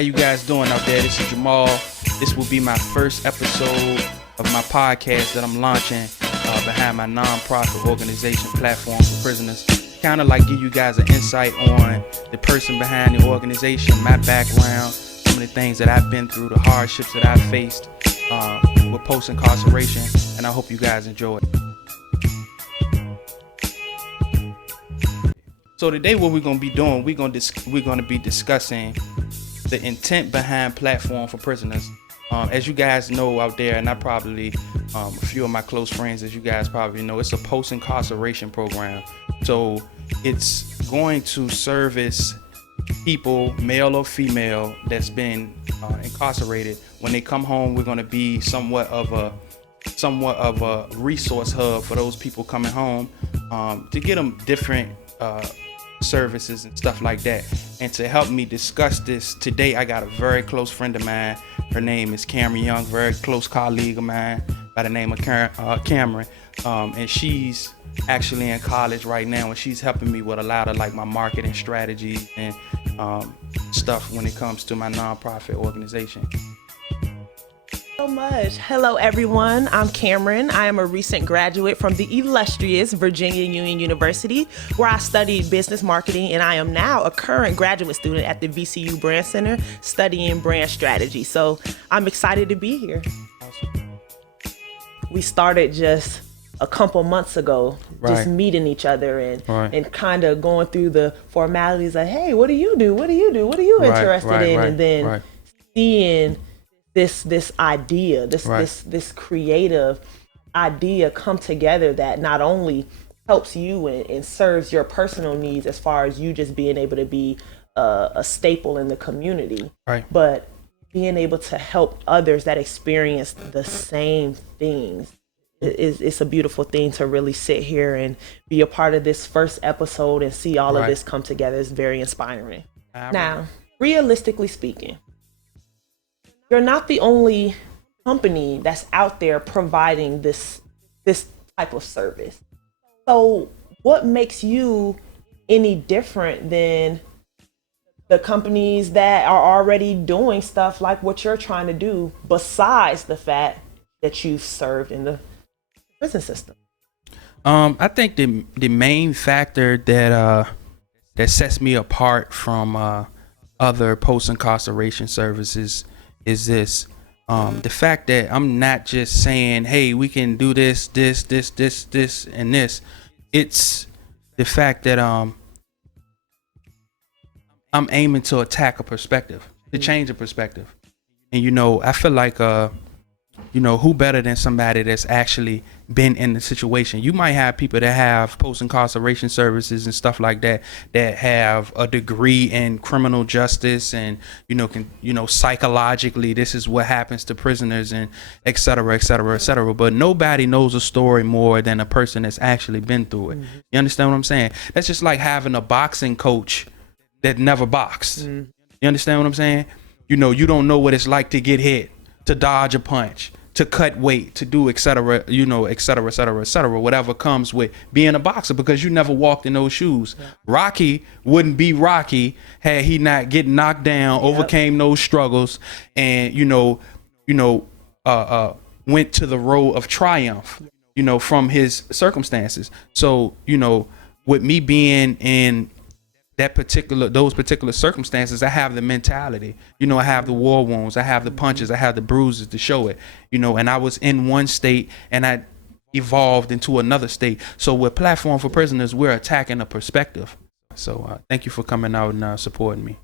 you guys doing out there? This is Jamal. This will be my first episode of my podcast that I'm launching behind my nonprofit organization, Platform for Prisoners. Kind of like give you guys an insight on the person behind the organization, my background, some of the things that I've been through, the hardships that I've faced with post-incarceration, and I hope you guys enjoy it. So today what we're going to be doing, we're going to be discussing the intent behind Platform for Prisoners. As you guys know out there, and I probably, a few of my close friends, as you guys probably know, it's a post-incarceration program. So it's going to service people, male or female, that's been incarcerated. When they come home, we're going to be somewhat of a resource hub for those people coming home, to get them different services and stuff like that. And to help me discuss this today, I got a very close friend of mine. Her name is Cameron Young, very close colleague of mine by the name of Cameron. And she's actually in college right now, and she's helping me with a lot of like my marketing strategies and stuff when it comes to my nonprofit organization. So much. Hello everyone, I'm Cameron. I am a recent graduate from the illustrious Virginia Union University, where I studied business marketing, and I am now a current graduate student at the VCU Brand Center studying brand strategy. So I'm excited to be here. Awesome. We started just a couple months ago, just Right. meeting each other and Right. and kind of going through the formalities of, hey, what do you do? What do you do? What are you Right, interested right, in? right, And then right. seeing this idea, Right. this creative idea come together that not only helps you and serves your personal needs as far as you just being able to be a staple in the community, Right. but being able to help others that experience the same things. It's a beautiful thing to really sit here and be a part of this first episode and see all of Right. this come together. Is very inspiring. All Now, right. realistically speaking, you're not the only company that's out there providing this type of service. So what makes you any different than the companies that are already doing stuff like what you're trying to do, besides the fact that you've served in the prison system? I think the main factor that sets me apart from other post-incarceration services is this. The fact that I'm not just saying, hey, we can do this, and this. It's the fact that I'm aiming to attack a perspective, to change a perspective. And I feel like who better than somebody that's actually been in the situation? You might have people that have post-incarceration services and stuff like that have a degree in criminal justice and can psychologically this is what happens to prisoners and et cetera, et cetera, et cetera. But nobody knows a story more than a person that's actually been through it. Mm-hmm. You understand what I'm saying? That's just like having a boxing coach that never boxed. Mm-hmm. You understand what I'm saying? You don't know what it's like to get hit, to dodge a punch, to cut weight, to do et cetera, et cetera, et cetera, et cetera, whatever comes with being a boxer, because you never walked in those shoes. Yeah. Rocky wouldn't be Rocky had he not get knocked down, overcame those struggles, and went to the road of triumph, from his circumstances. So, with me being in those particular circumstances, I have the mentality, I have the war wounds, I have the punches, I have the bruises to show it, and I was in one state and I evolved into another state. So with Platform for Prisoners, we're attacking a perspective. So thank you for coming out and supporting me.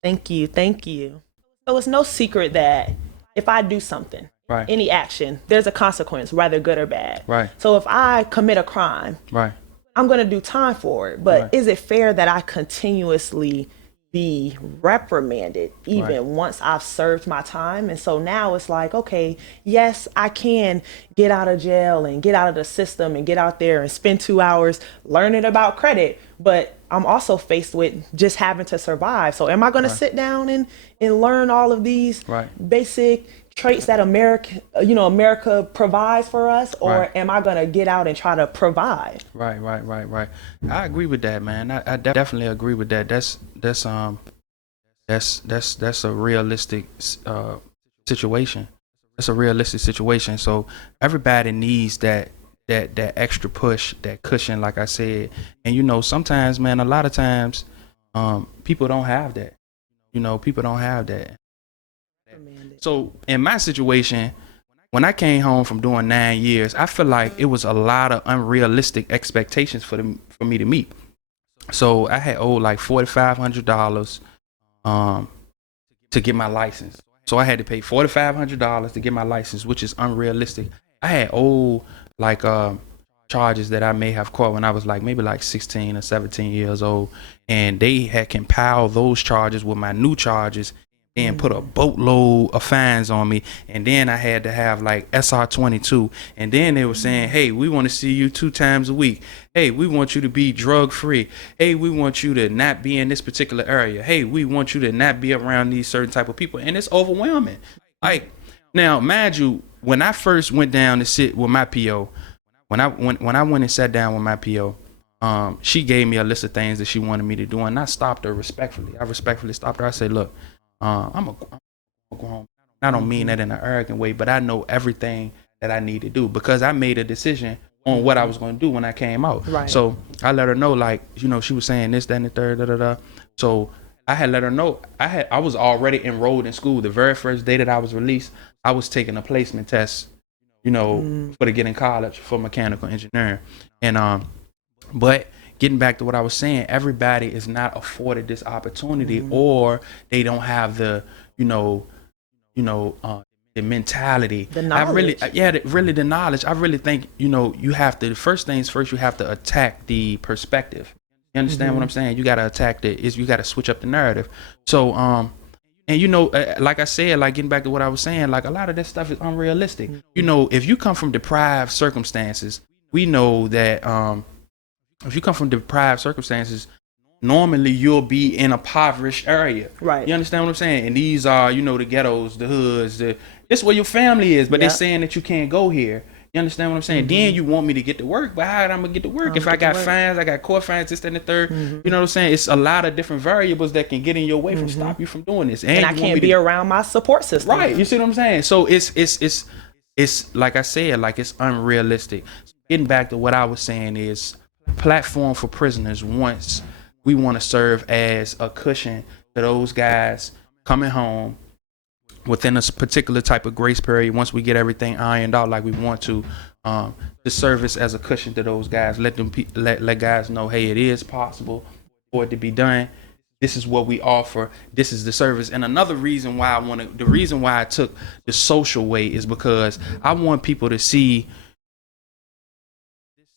Thank you. So it's no secret that if I do something, right, any action, there's a consequence, whether good or bad. Right. So if I commit a crime, right, I'm going to do time for it. But right, is it fair that I continuously be reprimanded even right, once I've served my time? And so now it's like, okay, yes, I can get out of jail and get out of the system and get out there and spend 2 hours learning about credit, but I'm also faced with just having to survive. So am I going to sit down and learn all of these basic traits that America provides for us, or am I going to get out and try to provide? Right. I agree with that, man. I definitely agree with that. That's That's a realistic situation. That's a realistic situation. So everybody needs that extra push, that cushion, like I said. And sometimes, man, a lot of times, people don't have that. People don't have that. So in my situation, when I came home from doing 9 years, I feel like it was a lot of unrealistic expectations for me to meet. So I had owed like $4,500 um, to get my license. So I had to pay $4,500 to get my license, which is unrealistic. I had old like charges that I may have caught when I was like maybe like 16 or 17 years old, and they had compiled those charges with my new charges and put a boatload of fines on me. And then I had to have like SR22. And then they were saying, hey, we want to see you 2 times a week. Hey, we want you to be drug free. Hey, we want you to not be in this particular area. Hey, we want you to not be around these certain type of people. And it's overwhelming. Like, now, mind you, when I first went down to sit with my PO, when I went and sat down with my PO, she gave me a list of things that she wanted me to do, and I stopped her respectfully. I respectfully stopped her. I said, look, I'm gonna go home. I don't mean that in an arrogant way, but I know everything that I need to do because I made a decision on what I was going to do when I came out. Right. So I let her know, like, she was saying this, that, and the third, da, da, da. So I had let her know I was already enrolled in school. The very first day that I was released, I was taking a placement test, for to get in college for mechanical engineering. And but getting back to what I was saying, everybody is not afforded this opportunity, or they don't have the the mentality, the knowledge. really the knowledge. I really think you have to, first things first, you have to attack the perspective. You understand what I'm saying? You got to attack you got to switch up the narrative. So and like I said, like getting back to what I was saying, like a lot of that stuff is unrealistic. If you come from deprived circumstances, we know that if you come from deprived circumstances, normally you'll be in a impoverished area. Right. You understand what I'm saying? And these are, the ghettos, the hoods, this is where your family is, but they're saying that you can't go here. You understand what I'm saying? Then you want me to get to work, but how am I gonna get to work if I got fines, I got court fines, this, that, and the third? You know what I'm saying? It's a lot of different variables that can get in your way from stop you from doing this. And I can't be around my support system. Right. You see what I'm saying? So it's like I said, like it's unrealistic. Getting back to what I was saying is, platform for prisoners, once we want to serve as a cushion to those guys coming home within a particular type of grace period. Once we get everything ironed out like we want to service as a cushion to those guys, let them let guys know, hey, it is possible for it to be done. This is what we offer. This is the service. And another reason why the reason why I took the social way is because I want people to see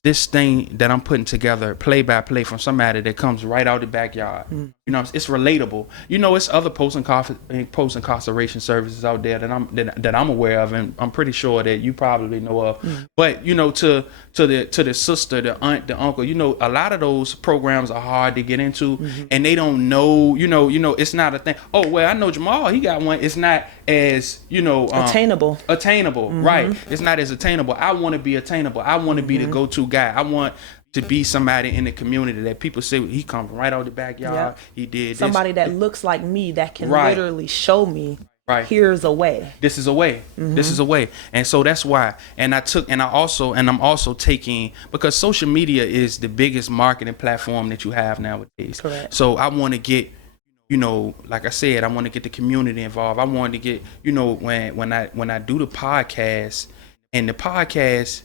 this thing that I'm putting together play by play from somebody that comes right out the backyard. It's relatable. It's other post-incarceration services out there that I'm aware of, and I'm pretty sure that you probably know of. But to the sister, the aunt, the uncle, a lot of those programs are hard to get into, and they don't know. It's not a thing. Oh well, I know Jamal, he got one. It's not as attainable. Right? It's not as attainable. I want to be attainable. I want to be the go-to guy. I want to be somebody in the community that people say he come from right out the backyard. He did somebody this. that looks like me, that can literally show me. Right. Here's a way. This is a way. This is a way. And so that's why. And I'm also taking, because social media is the biggest marketing platform that you have nowadays. Correct. So I want to get, like I said, I want to get the community involved. I want to get, when I do the podcast, and the podcast,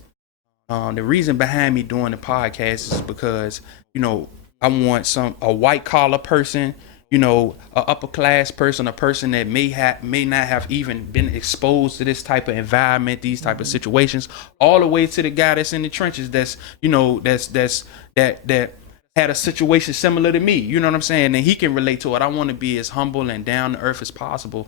the reason behind me doing the podcast is because, I want a white collar person, a upper class person, a person that may not have even been exposed to this type of environment, these type of situations, all the way to the guy that's in the trenches, that's that had a situation similar to me. You know what I'm saying? And he can relate to it. I want to be as humble and down to earth as possible.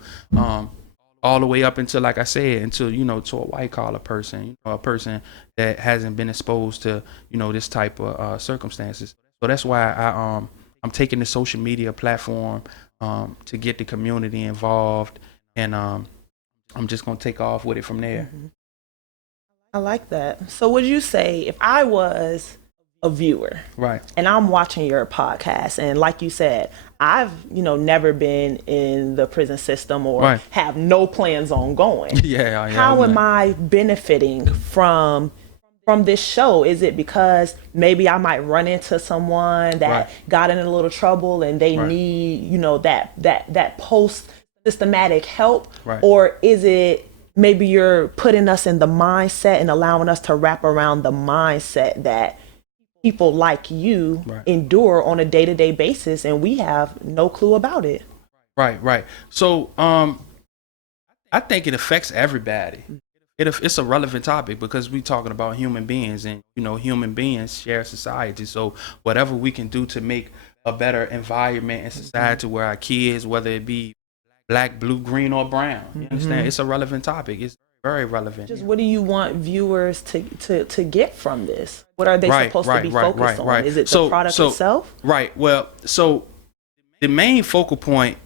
All the way up until, like I said, until, to a white collar person, a person that hasn't been exposed to, this type of circumstances. So that's why I'm taking the social media platform to get the community involved, and I'm just gonna take off with it from there. I like that. So would you say, if I was a viewer, Right. and I'm watching your podcast, and like you said, I've never been in the prison system or Right. have no plans on going. Yeah. How am I benefiting from this show? Is it because maybe I might run into someone that Right. got in a little trouble and they Right. need, that post systematic help? Right. Or is it maybe you're putting us in the mindset and allowing us to wrap around the mindset that people like you Right. endure on a day-to-day basis and we have no clue about it? Right. So, I think it affects everybody. It's a relevant topic because we're talking about human beings, and human beings share society. So whatever we can do to make a better environment and society where our kids, whether it be black, blue, green, or brown, you understand, it's a relevant topic. It's very relevant. Just what do you want viewers to get from this? What are they supposed to be focused on? Is it the product itself? Right. Well, so the main focal point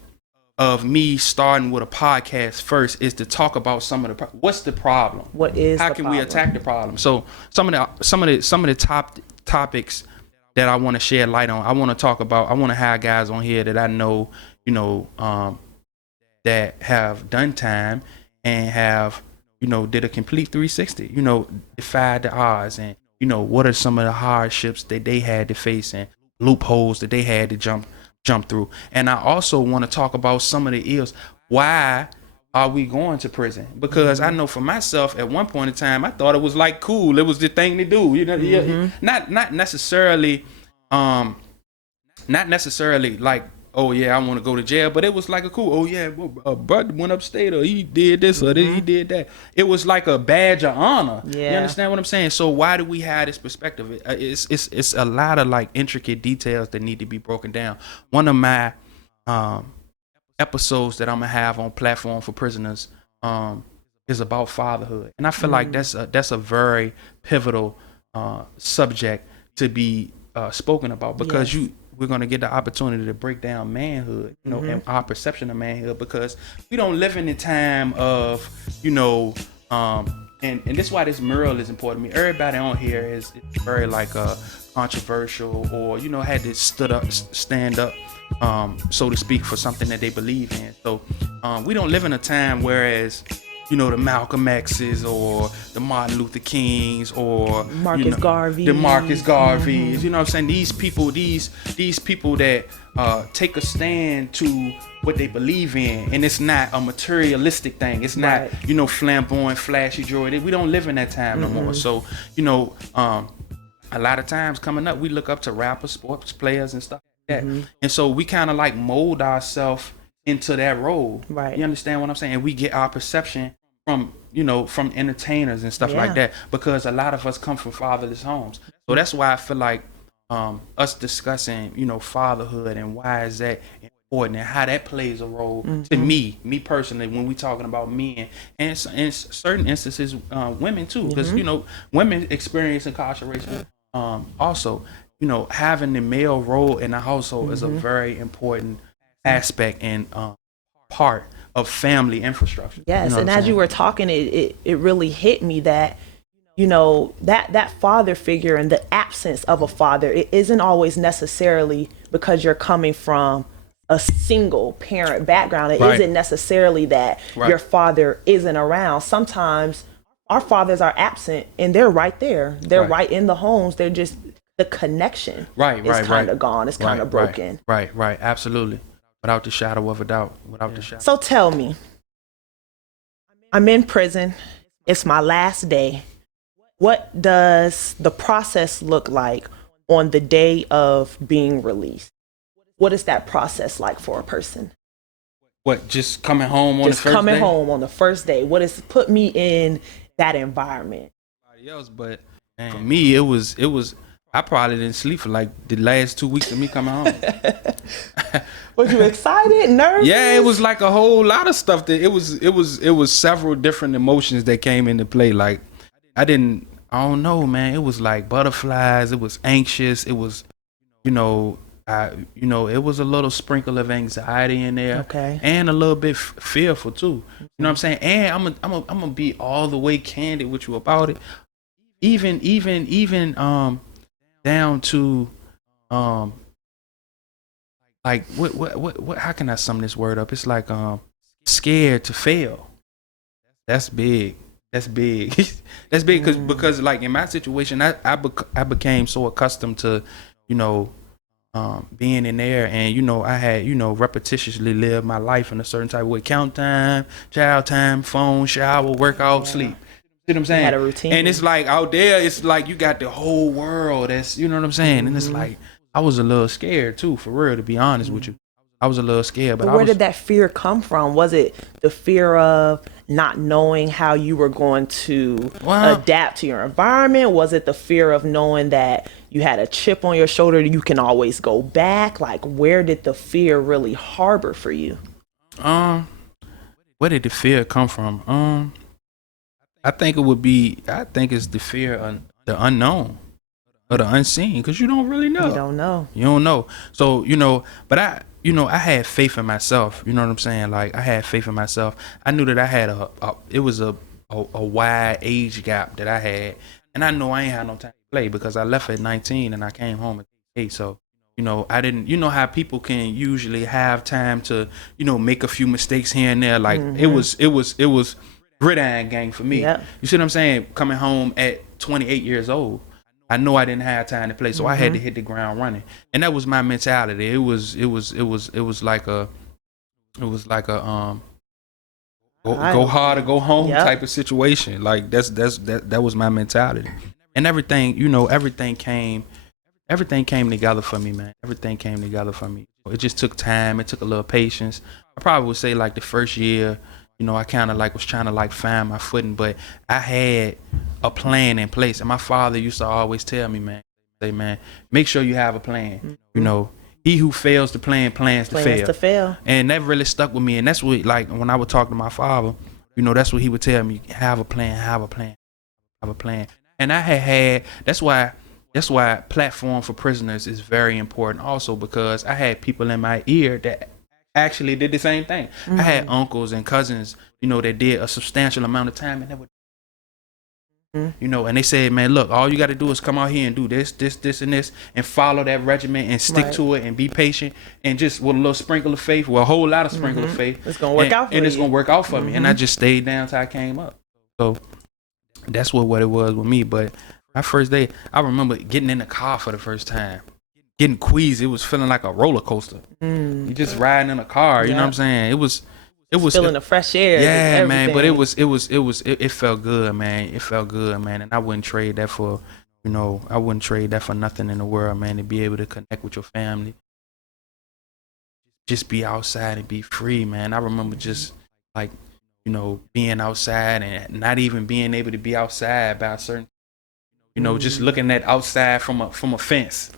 of me starting with a podcast first is to talk about some of the what's the problem? What is how the can problem? we attack the problem? So some of the top topics that I want to shed light on. I want to have guys on here that I know, that have done time and have, did a complete 360, defied the odds, and what are some of the hardships that they had to face and loopholes that they had to jump through. And I also want to talk about some of the ills. Why are we going to prison? Because I know for myself, at one point in time, I thought it was like cool. It was the thing to do. Not necessarily like, oh yeah, I want to go to jail, but it was like a cool, oh yeah, a brother went upstate, or he did this, or he did that. It was like a badge of honor. Yeah. You understand what I'm saying? So why do we have this perspective? It's a lot of like intricate details that need to be broken down. One of my episodes that I'm gonna have on Platform for Prisoners is about fatherhood, and I feel like that's a very pivotal subject to be spoken about, because we're going to get the opportunity to break down manhood, and our perception of manhood, because we don't live in the time of, and this is why this mural is important to me. Everybody on here is very like controversial, or, had to stand up, so to speak, for something that they believe in. So we don't live in a time whereas, the Malcolm X's or the Martin Luther Kings or Marcus Garvey. The Marcus Garveys, you know what I'm saying? These people that take a stand to what they believe in, and it's not a materialistic thing. It's not, flamboyant, flashy joy. We don't live in that time no more. So, a lot of times coming up, we look up to rappers, sports players, and stuff like that. And so we kind of like mold ourselves into that role. Right. You understand what I'm saying? And we get our perception from entertainers and stuff like that, because a lot of us come from fatherless homes. So that's why I feel like us discussing, fatherhood and why is that important and how that plays a role to me personally, when we talking about men and in certain instances, women too, because, women experience incarceration. Also, having the male role in the household is a very important aspect and part of family infrastructure. Yes, and as you were talking, it really hit me that, that father figure and the absence of a father, it isn't always necessarily because you're coming from a single parent background. It isn't necessarily that your father isn't around. Sometimes our fathers are absent and they're right there. They're right in the homes. They're just, the connection is kind of gone. It's kind of broken. Right. Absolutely. Without the shadow of a doubt. So tell me, I'm in prison. It's my last day. What does the process look like on the day of being released? What is that process like for a person? What, just coming home on the first day? Just coming home on the first day. What is, put me in that environment? Else, but for me, it was. I probably didn't sleep for like the last 2 weeks of me coming home. Was you excited, nervous? Yeah, it was like a whole lot of stuff. That it was several different emotions that came into play. Like I don't know, man. It was like butterflies. It was anxious. It was, it was a little sprinkle of anxiety in there. Okay. And a little bit fearful too. You know what I'm saying? And I'm gonna be all the way candid with you about it. Even down to like what how can I sum this word up? It's like scared to fail. That's big. That's big. That's big because like in my situation, I became so accustomed to, you know, being in there, and I had repetitiously lived my life in a certain type of way: count time, child time, phone, shower, workout, sleep. See what I'm saying? You had a routine. And it's like out there, it's like you got the whole world. That's what I'm saying. And it's like I was a little scared too, for real, to be honest with you. I was a little scared, but where did that fear come from? Was it the fear of not knowing how you were going to adapt to your environment? Was it the fear of knowing that you had a chip on your shoulder, you can always go back? Like, where did the fear really harbor for you? Where did the fear come from? I think it's the fear of the unknown or the unseen, because you don't really know. You don't know. You don't know. So, but I had faith in myself. You know what I'm saying? Like, I had faith in myself. I knew that I had it was a wide age gap that I had. And I know I ain't had no time to play because I left at 19 and I came home at 8. So, I didn't, how people can usually have time to, make a few mistakes here and there. Like, it was gridiron gang for me. Yep. You see what I'm saying? Coming home at 28 years old. I know I didn't have time to play, so I had to hit the ground running, and that was my mentality. It was like a go hard or go home type of situation. Like that was my mentality, and everything came together for me, man. Everything came together for me. It just took time. It took a little patience. I probably would say like the first year, I kind of like was trying to like find my footing, but I had a plan in place. And my father used to always tell me, man, make sure you have a plan. He who fails to plan plans to fail. And that really stuck with me. And that's what, like, when I would talk to my father, that's what he would tell me: have a plan, have a plan, have a plan. And I had that's why platform for prisoners is very important also, because I had people in my ear that actually did the same thing. I had uncles and cousins, that did a substantial amount of time, and they would, and they said, man, look, all you got to do is come out here and do this, and this, and follow that regimen and stick to it and be patient, and just with a little sprinkle of faith, a whole lot of sprinkle of faith, it's gonna work out for you. And it's gonna work out for me. And I just stayed down till I came up. So that's what it was with me. But my first day, I remember getting in the car for the first time, getting queasy. It was feeling like a roller coaster. You just riding in a car. You know what I'm saying? It was feeling the fresh air. Yeah, man. But it felt good, man. It felt good, man. And I wouldn't trade that for, I wouldn't trade that for nothing in the world, man. To be able to connect with your family, just be outside and be free, man. I remember just like, being outside and not even being able to be outside by a certain, just looking at outside from a fence.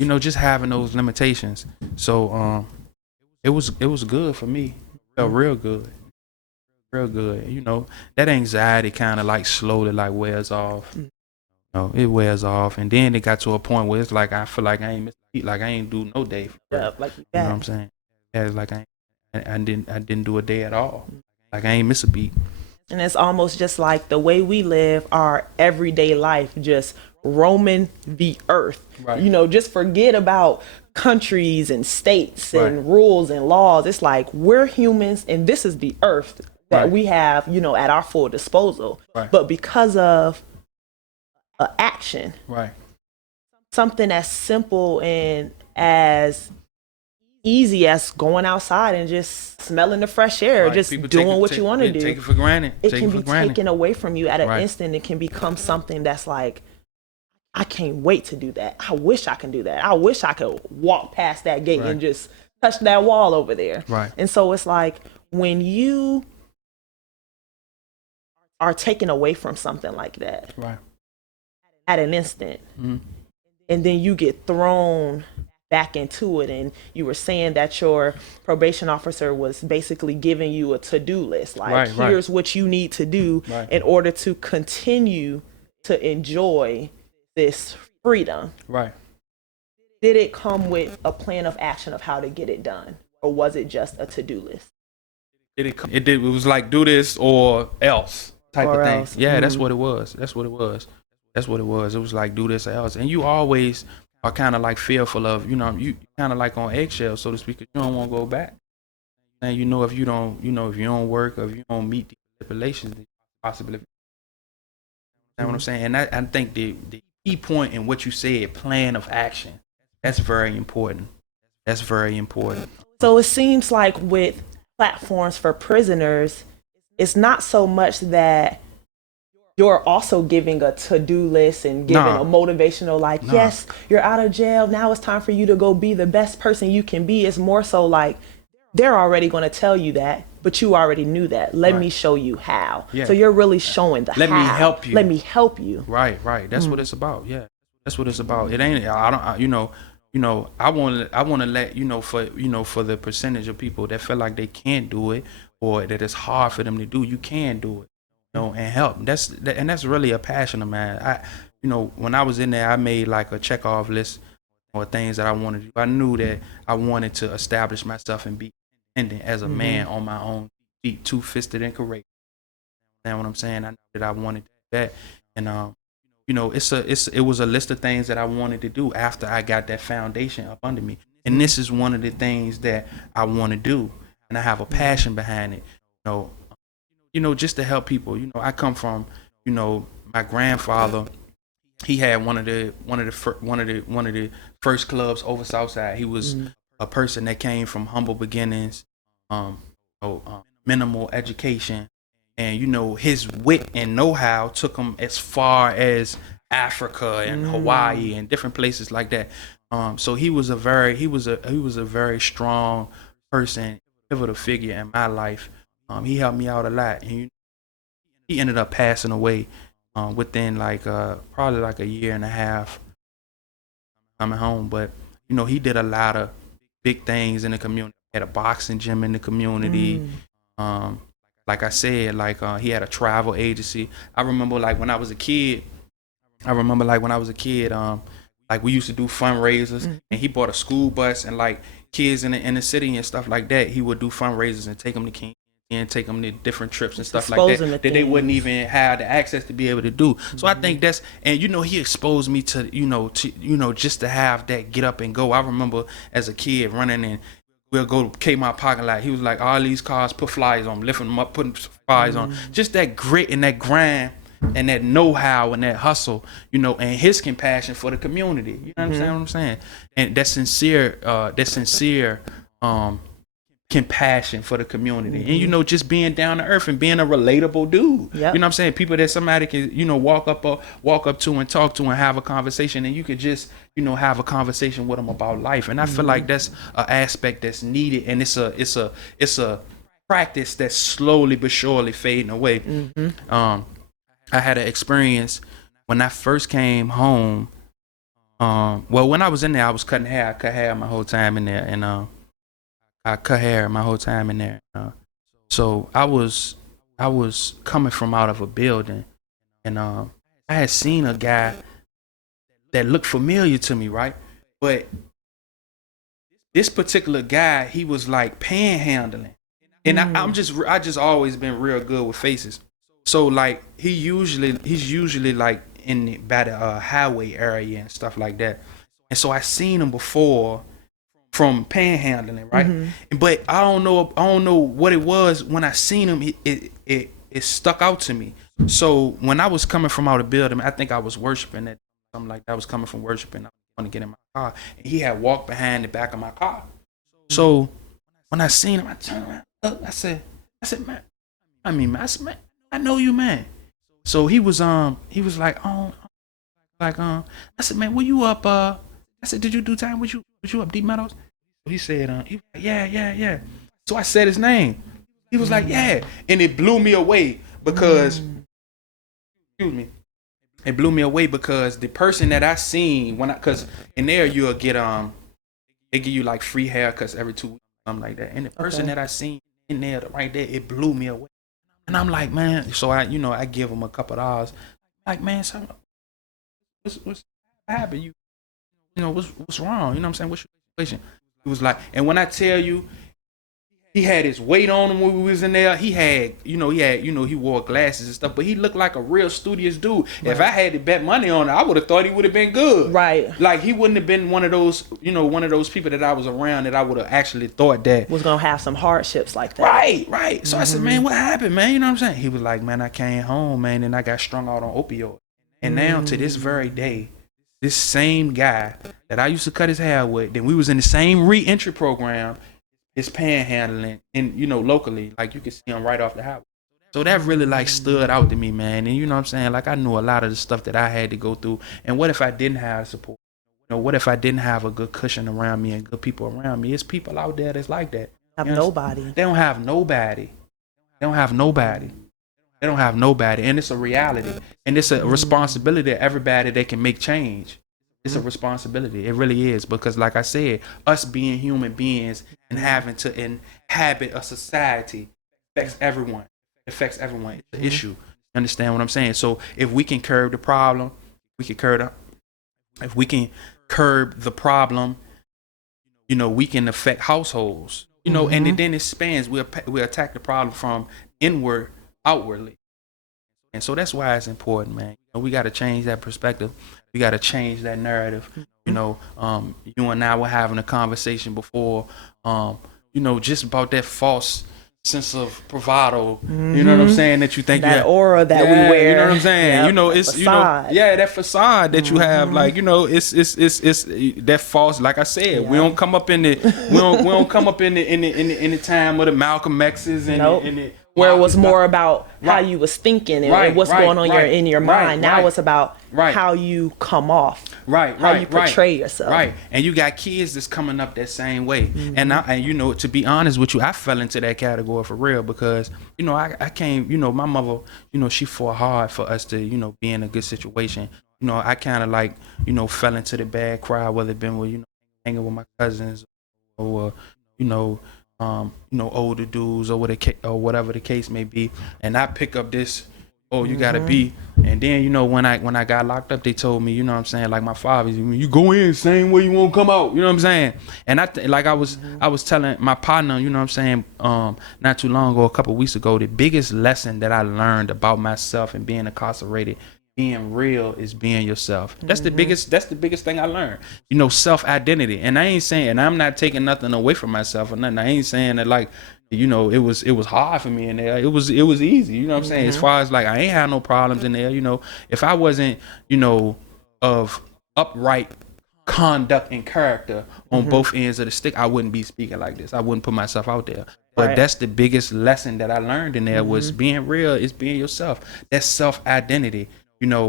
Just having those limitations. So it was good for me. It felt real good. That anxiety kind of like slowly like wears off. It wears off, and then it got to a point where it's like I feel like I ain't missed a beat, like I ain't do no day. Like you know what I'm saying? Yeah, it's like I didn't do a day at all. Like I ain't miss a beat. And it's almost just like the way we live our everyday life, just roaming the earth. Right. Just forget about countries and states and rules and laws. It's like we're humans, and this is the earth that we have, at our full disposal. Right. But because of action, something as simple and as easy as going outside and just smelling the fresh air, just people doing what you want to do. Take it for granted. It can be taken away from you at an instant. It can become something that's like, I can't wait to do that. I wish I can do that. I wish I could walk past that gate and just touch that wall over there. Right. And so it's like when you are taken away from something like that at an instant, and then you get thrown back into it, and you were saying that your probation officer was basically giving you a to-do list, like here's what you need to do in order to continue to enjoy this freedom. Did it come with a plan of action of how to get it done, or was it just a to-do list? It did. It was like do this or else type of thing. Yeah, that's what it was. That's what it was. It was like do this or else, and you always are kind of like fearful of, you kind of like on eggshells, so to speak, 'cause you don't want to go back. And if you don't, if you don't work or if you don't meet the stipulations, the possibility. You know what I'm saying? And I think the key point in what you said, plan of action, that's very important. That's very important. So it seems like with platforms for prisoners, it's not so much that you're also giving a to-do list and giving a motivational, like, yes, you're out of jail. Now it's time for you to go be the best person you can be. It's more so like they're already going to tell you that, but you already knew that. Let me show you how. Yeah. So you're really showing the Let how. me help you. Let me help you. Right. That's what it's about. Yeah. That's what it's about. It ain't, I don't, I want to let, for the percentage of people that feel like they can't do it or that it's hard for them to do, you can do it. And help. That's really a passion of mine. When I was in there, I made like a check off list or things that I wanted to do. I knew that I wanted to establish myself and be independent as a man on my own feet, two-fisted and courageous. You know what I'm saying? I knew that I wanted that, and it was a list of things that I wanted to do after I got that foundation up under me, and this is one of the things that I want to do, and I have a passion behind it. Just to help people. I come from, my grandfather. He had one of the first clubs over Southside. He was a person that came from humble beginnings, minimal education, and his wit and know-how took him as far as Africa and Hawaii and different places like that. So he was a very strong person, pivotal figure in my life. He helped me out a lot, and he ended up passing away within probably like a year and a half coming home. But he did a lot of big things in the community. He had a boxing gym in the community. Like I said, he had a travel agency. I remember when I was a kid. We used to do fundraisers, and he bought a school bus, and kids in the city and stuff like that, he would do fundraisers and take them to King and take them to different trips and stuff like that they wouldn't even have the access to be able to do. So I think that's, and he exposed me to just to have that get up and go. I remember as a kid running, and we'll go to Kmart parking lot. He was like, all these cars, put flyers on, lifting them up, putting flyers on. Just that grit and that grind and that know-how and that hustle, and his compassion for the community. You understand what I'm saying? And that sincere compassion for the community, and just being down to earth and being a relatable dude. Yep. You know what I'm saying? People that somebody can walk up to and talk to and have a conversation, and you could just have a conversation with them about life. And I feel like that's an aspect that's needed, and it's a practice that's slowly but surely fading away. I had an experience when I first came home. When I was in there, I was cutting hair. I cut hair my whole time in there, and I cut hair my whole time in there. So I was coming from out of a building, and I had seen a guy that looked familiar to me, right? But this particular guy, he was like panhandling, and I just always been real good with faces. So he's usually by the highway area and stuff like that, and so I seen him before from panhandling, right? But I don't know what it was. When I seen him, it stuck out to me. So when I was coming from out of the building, I think I was worshiping at something like that. I was coming from worshiping. I want to get in my car, and he had walked behind the back of my car. So when I seen him, I turned around. I said, man, I know you, man. So he was like, I said, man, were you up? I said, did you do time? Was you up Deep Meadows? He said, he was like, yeah. So I said his name. He was like, yeah, and it blew me away because, excuse me, it blew me away because the person that I seen cause in there you'll get they give you like free haircuts every 2 weeks, something like that, and the person that I seen in there right there, it blew me away. And I'm like, man, so I give him a couple of dollars. Like, man, son, what's happened? What's wrong? You know what I'm saying? What's your situation? He was like, and when I tell you, He had his weight on him when we was in there. He wore glasses and stuff, but he looked like a real studious dude. Right. If I had to bet money on it, I would have thought he would have been good. Right. Like he wouldn't have been one of those people that I was around that I would have actually thought that was gonna have some hardships like that. Right. So I said, man, what happened, man? You know what I'm saying? He was like, man, I came home, man, and I got strung out on opioids. And now to this very day, this same guy that I used to cut his hair with, then we was in the same re-entry program, is panhandling locally. Like you can see him right off the highway. So that really like stood out to me, man. And you know what I'm saying? Like I knew a lot of the stuff that I had to go through. And what if I didn't have support? What if I didn't have a good cushion around me and good people around me? It's people out there that's like that. Nobody. They don't have nobody. And it's a reality. And it's a responsibility of everybody that can make change. It's a responsibility. It really is. Because like I said, us being human beings and having to inhabit a society affects everyone. It's an issue. You understand what I'm saying? So if we can curb the problem, we can curb the problem, we can affect households, and then it spans. We attack the problem from inward, outwardly. And so that's why it's important, man. We got to change that perspective. We got to change that narrative. You and I were having a conversation before, just about that false sense of bravado. You know what I'm saying? That you think that aura that we wear. You know what I'm saying? Yep, It's facade. That facade that you have. Like it's that false. Like I said, we don't come up in the time of the Malcolm X's and where it was more about how you was thinking and what's going on in your mind. Now it's about how you come off, how you portray yourself. Right, and you got kids that's coming up that same way. And to be honest with you, I fell into that category for real because I came. My mother, she fought hard for us to be in a good situation. I kind of like fell into the bad crowd, whether it been with hanging with my cousins or older dudes or whatever the case may be, and I pick up this, you gotta be, and then when I got locked up, they told me, what I'm saying, like my father, you go in same way you won't come out, what I'm saying, and I was telling my partner, what I'm saying, not too long ago, a couple of weeks ago, the biggest lesson that I learned about myself and being incarcerated. Being real is being yourself. That's the biggest thing I learned. Self-identity. And I ain't saying, and I'm not taking nothing away from myself or nothing. I ain't saying that like, it was hard for me in there. It was easy. What I'm saying? As far as like I ain't had no problems in there. If I wasn't, of upright conduct and character on both ends of the stick, I wouldn't be speaking like this. I wouldn't put myself out there. But that's the biggest lesson that I learned in there was being real is being yourself. That's self-identity. And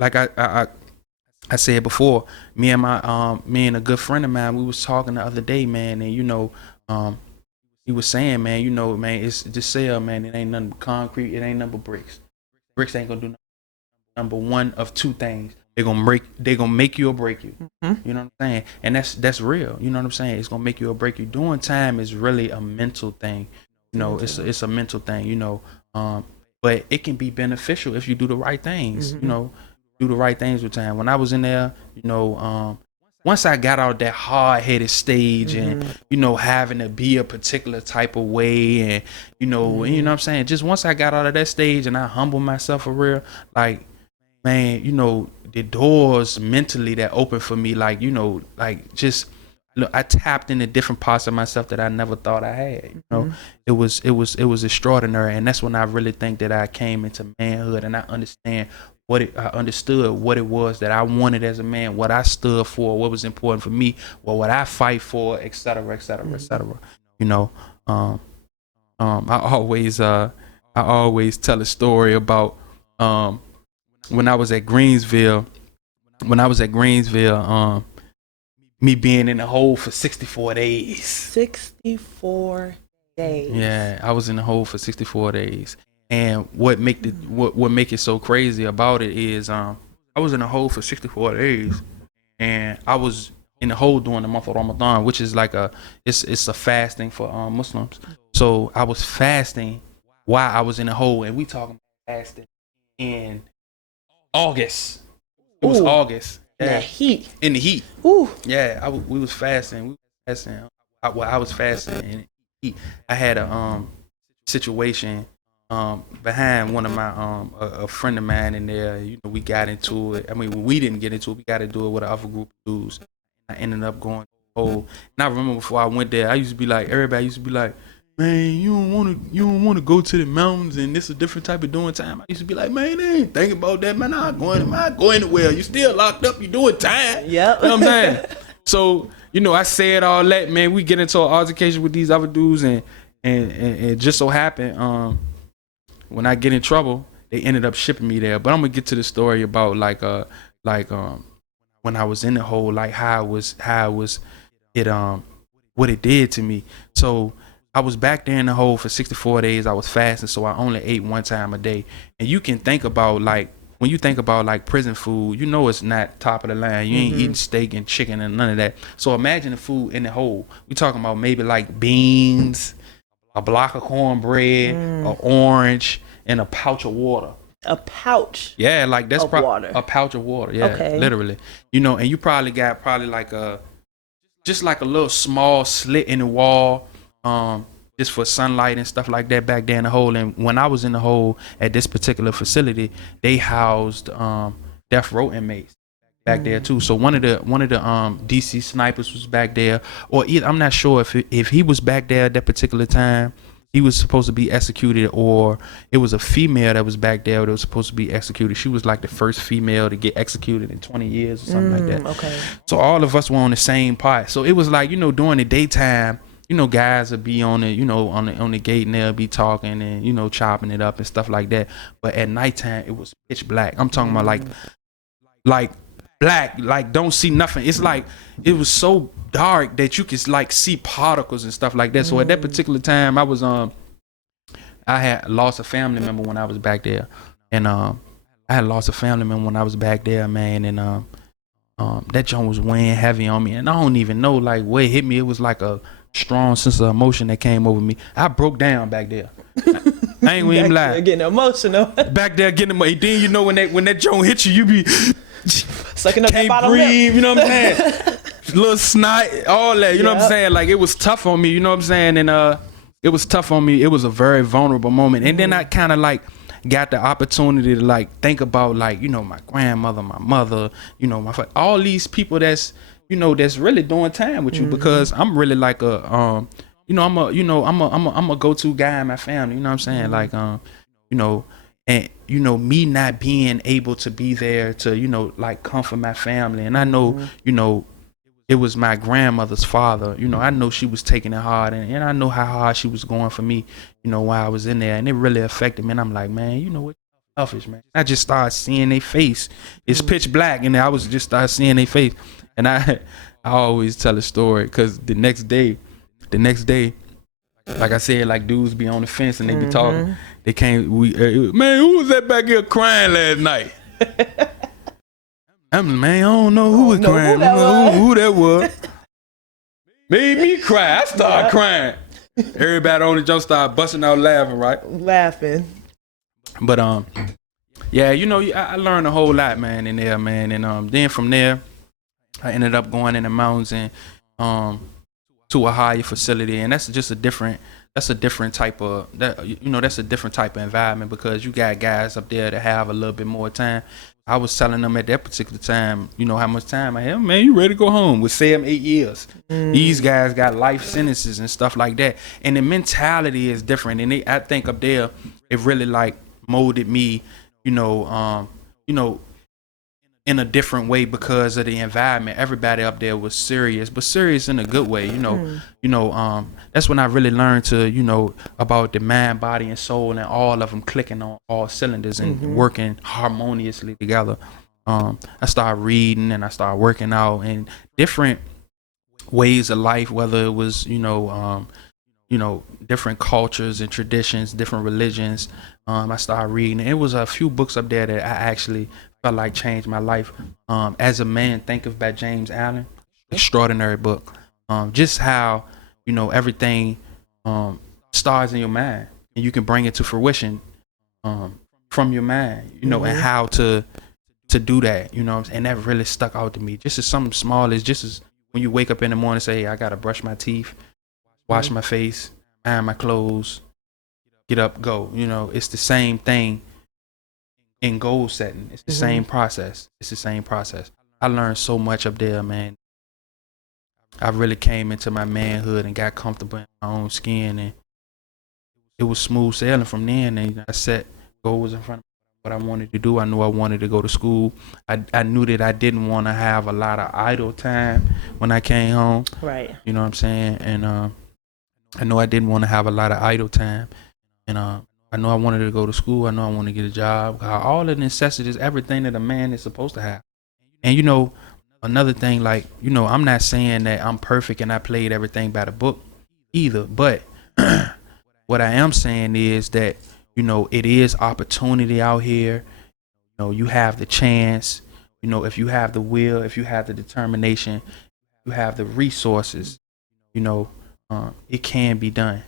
like I said before, me and a good friend of mine, we was talking the other day, man, and he was saying, man, man, it's this cell, man, it ain't nothing but concrete, it ain't nothing but bricks. Bricks ain't gonna do nothing. Number one of two things. They're gonna make you or break you. You know what I'm saying? And that's real. You know what I'm saying? It's gonna make you or break you. Doing time is really a mental thing. It's a mental thing, but it can be beneficial if you do the right things, do the right things with time. When I was in there, once I got out that hard-headed stage and, having to be a particular type of way and, and you know what I'm saying? Just once I got out of that stage and I humbled myself for real, like, man, the doors mentally that opened for me, like, just look, I tapped into different parts of myself that I never thought I had. It was extraordinary, and that's when I really think that I came into manhood, and I understood what it was that I wanted as a man, what I stood for, what was important for me, what I fight for, et cetera, et cetera, et cetera. I always tell a story about when I was at Greensville. Me being in the hole for 64 days. 64 days. Yeah, I was in the hole for 64 days. And what make it so crazy about it is I was in the hole for 64 days, and I was in the hole during the month of Ramadan, which is like it's a fasting for Muslims. So I was fasting while I was in the hole, and we talking about fasting in August. It was August. Yeah. In the heat. Ooh. Yeah, we was fasting. fasting. I was fasting, and I had a situation behind one of my a friend of mine in there. You know, we got into it. I mean, we didn't get into it. We got into it with another group of dudes. I ended up going whole. And I remember before I went there, I used to be like, everybody used to be like, man, you don't want to go to the mountains, and this is a different type of doing time. I used to be like, man, they ain't thinking about that, man. I go anywhere. You still locked up. You doing time. Yep. You know what I'm saying? So, you know, I said all that, man. We get into an altercation with these other dudes, and it just so happened, when I get in trouble, they ended up shipping me there. But I'm gonna get to the story about when I was in the hole, like how it was what it did to me. So I was back there in the hole for 64 days. I was fasting, so I only ate one time a day. And you can think about, like, when you think about like prison food, you know it's not top of the line. You ain't eating steak and chicken and none of that. So imagine the food in the hole. We talking about maybe like beans, a block of cornbread, an orange, and a pouch of water. A pouch. Yeah, like that's water. A pouch of water. Yeah, okay. Literally. You know, and you probably got like just like a little small slit in the wall, just for sunlight and stuff like that back there in the hole. And when I was in the hole at this particular facility, they housed death row inmates back there too. So one of the DC snipers was back there, or either, I'm not sure if he was back there at that particular time. He was supposed to be executed, or it was a female that was back there that was supposed to be executed. She was like the first female to get executed in 20 years or something like that. Okay. So all of us were on the same part. So it was like, you know, during the daytime, you know, guys would be on the, you know, on the gate, and they'll be talking and, you know, chopping it up and stuff like that. But at nighttime, it was pitch black. I'm talking about like black, like don't see nothing. It's like it was so dark that you could like see particles and stuff like that. So at that particular time, I was I had lost a family member when I was back there, and I had lost a family member when I was back there, man. And that joint was weighing heavy on me, and I don't even know like where it hit me. It was like a strong sense of emotion that came over me. I broke down back there. I ain't even lie. Getting emotional. Back there getting emotional. Then you know when that joint hit you, you be sucking up that bottom breathe, lip. you know what I'm saying? Little snot, all that, you know what I'm saying? Like, it was tough on me, you know what I'm saying? And it was tough on me. It was a very vulnerable moment. And then I kind of like got the opportunity to like think about like, you know, my grandmother, my mother, you know, all these people that's, you know, that's really doing time with you, because I'm really like a you know, I'm a go-to guy in my family, you know what I'm saying? Like you know, and you know, me not being able to be there to, you know, like comfort my family. And I know, you know, it was my grandmother's father. You know, I know she was taking it hard, and I know how hard she was going for me, you know, while I was in there, and it really affected me. And I'm like, man, you know what, selfish, man. I just started seeing their face. It's pitch black, and I was just started seeing their face. And I always tell a story, because the next day, like I said, like dudes be on the fence and they be talking. They came, man, who was that back here crying last night? I'm like, man, I don't know who was crying. Who that was. Made me cry. I started crying. Everybody on the jump started busting out laughing, right? Laughing. But yeah, you know, I learned a whole lot, man, in there, man. And then from there, I ended up going in the mountains and to a higher facility, and that's a different type of environment, because you got guys up there that have a little bit more time. I was telling them at that particular time, you know, how much time I have. Man, you ready to go home? With 7, 8 years. These guys got life sentences and stuff like that, and the mentality is different. And I think up there, it really like molded me, you know, in a different way because of the environment. Everybody up there was serious, but serious in a good way, you know. That's when I really learned to, you know, about the mind, body, and soul, and all of them clicking on all cylinders and working harmoniously together. I started reading and I started working out in different ways of life, whether it was, you know, different cultures and traditions, different religions. I started reading. It was a few books up there that I actually felt like changed my life. As a Man Thinketh by James Allen, extraordinary book. Just how, you know, everything starts in your mind, and you can bring it to fruition from your mind, you know, and how to do that, you know, and that really stuck out to me. Just as something small as just as when you wake up in the morning, say, hey, I gotta brush my teeth, wash my face, iron my clothes, get up, go. You know, it's the same thing in goal setting. It's the same process. It's the same process. I learned so much up there, man. I really came into my manhood and got comfortable in my own skin, and it was smooth sailing from then. And I set goals in front of what I wanted to do. I knew I wanted to go to school. I knew that I didn't want to have a lot of idle time when I came home. Right. You know what I'm saying? And I know I didn't want to have a lot of idle time. And I know I wanted to go to school. I know I wanted to get a job. All the necessities, everything that a man is supposed to have. And, you know, another thing, like, you know, I'm not saying that I'm perfect and I played everything by the book either. But what I am saying is that, you know, it is opportunity out here. You know, you have the chance. You know, if you have the will, if you have the determination, you have the resources, you know, it can be done.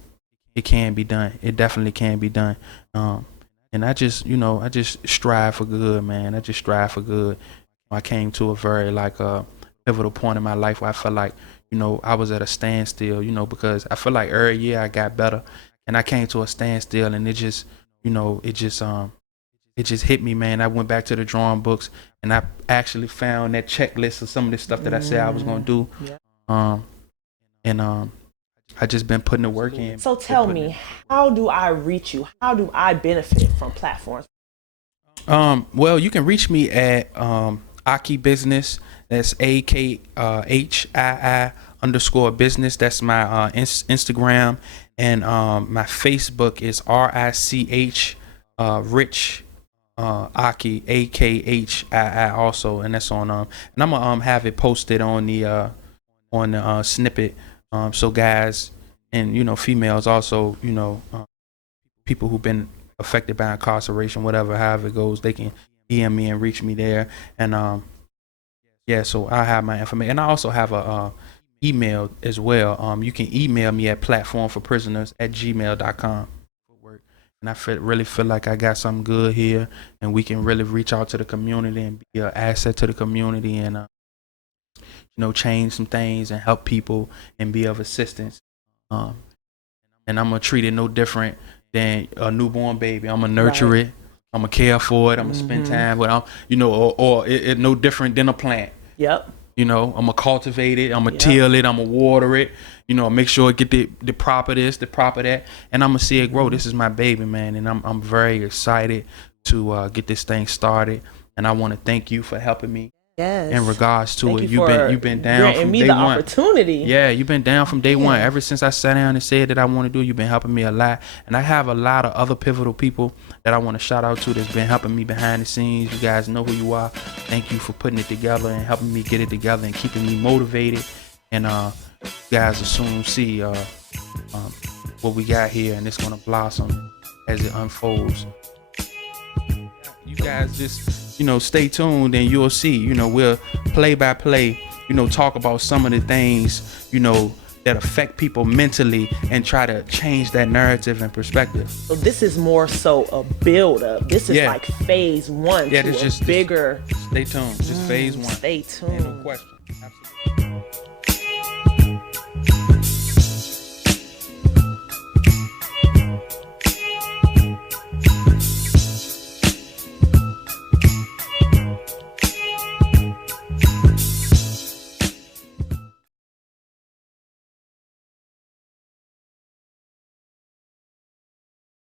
It can be done. It definitely can be done. And I just, you know, I just strive for good, man. I just strive for good. I came to a very pivotal point in my life where I felt like, you know, I was at a standstill, you know, because I feel like every year I got better, and I came to a standstill, and it just, you know, it just hit me, man. I went back to the drawing books, and I actually found that checklist of some of the stuff that I said I was gonna do. Yeah. I just been putting the work in. So tell me, how do I reach you? How do I benefit from platforms? Well, you can reach me at Aki Business. That's AKHII _business. That's my Instagram, and my Facebook is RICH Rich Aki AKHII also, and that's on and I'm gonna have it posted on the snippet, so guys and, you know, females also, you know, people who've been affected by incarceration, whatever, however it goes, they can DM me and reach me there. And yeah, so I have my information, and I also have a email as well. You can email me at platformforprisoners@gmail.com. And I really feel like I got something good here, and we can really reach out to the community and be an asset to the community, and you know, change some things and help people and be of assistance. And I'm gonna treat it no different than a newborn baby. I'm gonna nurture it. I'm gonna care for it. I'm gonna spend time with it. You know, or it no different than a plant. Yep. You know, I'm gonna cultivate it. I'm gonna till it. I'm gonna water it. You know, make sure it get the proper this, the proper that, and I'm gonna see it grow. This is my baby, man, and I'm very excited to get this thing started. And I want to thank you for helping me. Yes. In regards to it, you've been down granting from me day the one. Opportunity. Yeah, you've been down from day one. Ever since I sat down and said that I want to do, you've been helping me a lot. And I have a lot of other pivotal people that I want to shout out to that's been helping me behind the scenes. You guys know who you are. Thank you for putting it together and helping me get it together and keeping me motivated. And you guys will soon see what we got here, and it's gonna blossom as it unfolds. You guys just, you know, stay tuned and you'll see. You know, we'll play by play, you know, talk about some of the things, you know, that affect people mentally and try to change that narrative and perspective. So this is more so a build up. This is like phase one to just bigger. Stay tuned. Just phase one. Stay tuned. Ain't no question. Absolutely.